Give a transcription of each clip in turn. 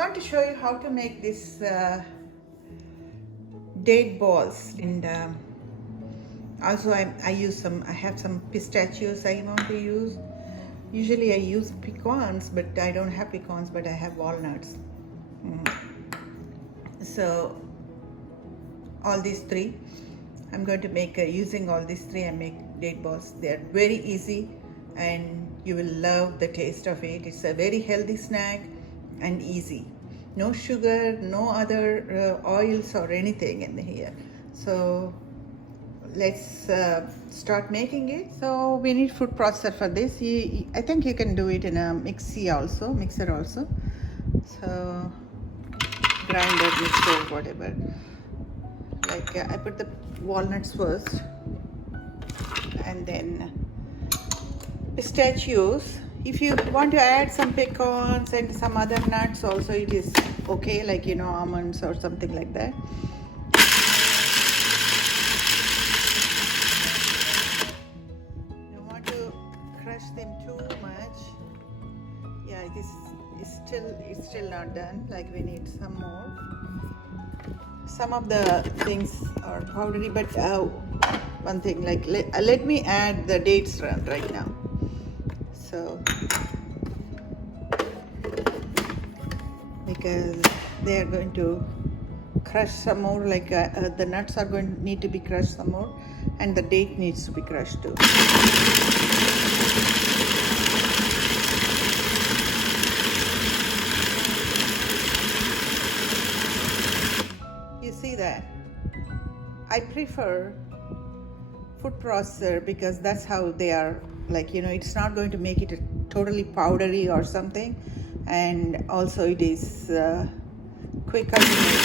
want to show you how to make this date balls, and also I have some pistachios I want to use. Usually I use pecans, but I don't have pecans, but I have walnuts. So all these three I'm going to make using all these three I make date balls. They're very easy and you will love the taste of it. It's a very healthy snack and easy. No sugar, no other oils or anything in here. So let's start making it. So we need food processor for this. I think you can do it in a mixer also. So grinder, mixer, whatever. Like I put the walnuts first, and then pistachios. If you want to add some pecans and some other nuts also, it is okay, like almonds or something like that. Don't want to crush them too much. Yeah, this is still not done. Like we need some more. Some of the things are powdery, but one thing, like let me add the dates right now. So because they are going to crush some more, like the nuts are going to need to be crushed some more, and the date needs to be crushed too. You see that? I prefer food processor because that's how they are, like it's not going to make it totally powdery or something, and also it is quicker to make.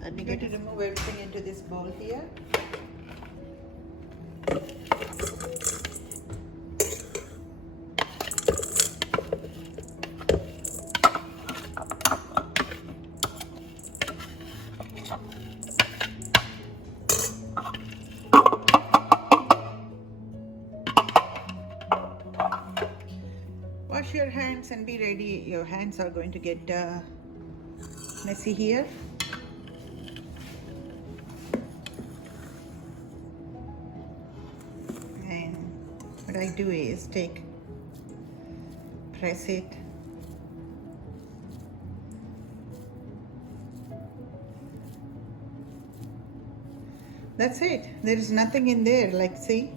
Let me get to remove everything into this bowl here. Wash your hands and be ready. Your hands are going to get messy here. And what I do is press it. That's it. There is nothing in there, like see.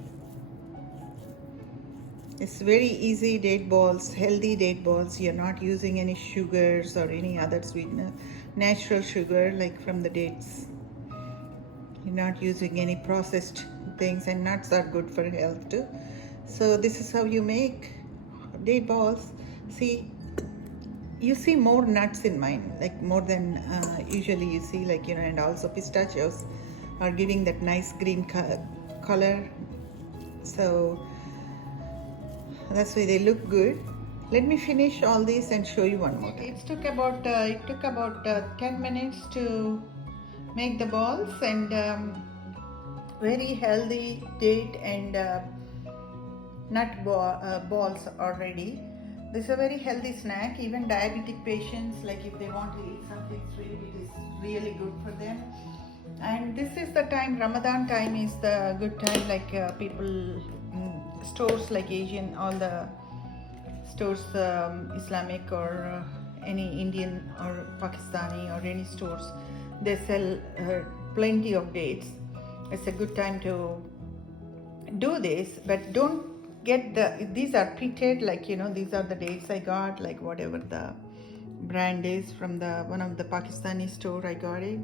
It's very easy date balls, healthy date balls. You're not using any sugars or any other sweetener, natural sugar like from the dates. You're not using any processed things, and nuts are good for health too. So this is how you make date balls. See, you see more nuts in mine, like more than usually you see, like and also pistachios are giving that nice green color. So that's why they look good. Let me finish all these and show you one more. It took about 10 minutes to make the balls, and very healthy date and nut balls already. This is a very healthy snack. Even diabetic patients, like if they want to eat something sweet, it is really good for them. And this is the time, Ramadan time is the good time, like people, stores like Asian, all the stores, Islamic or any Indian or Pakistani or any stores, they sell plenty of dates. It's a good time to do this, but don't get these are pitted, like these are the dates I got, like whatever the brand is from one of the Pakistani store I got it.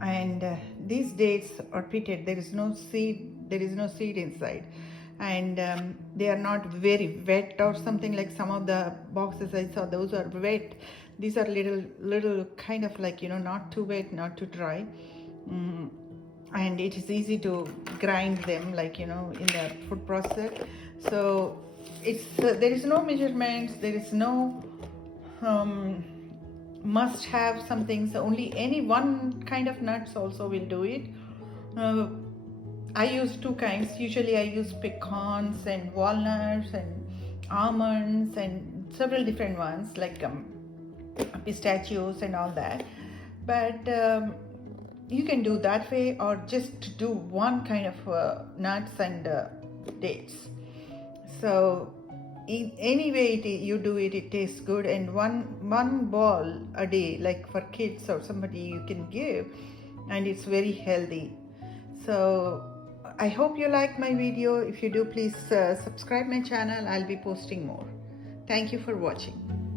And these dates are pitted. There is no seed inside, and they are not very wet or something, like some of the boxes I saw, those are wet. These are little kind of like not too wet, not too dry. And it is easy to grind them, like in the food processor. So it's there is no measurements, there is no must have some things. Only any one kind of nuts also will do it. uh, I use two kinds. Usually I use pecans and walnuts and almonds and several different ones, like pistachios and all that. But you can do that way, or just do one kind of nuts and dates. So in any way you do it, it tastes good. And one ball a day, like for kids or somebody, you can give, and it's very healthy. So I hope you like my video. If you do, please subscribe my channel. I'll be posting more. Thank you for watching.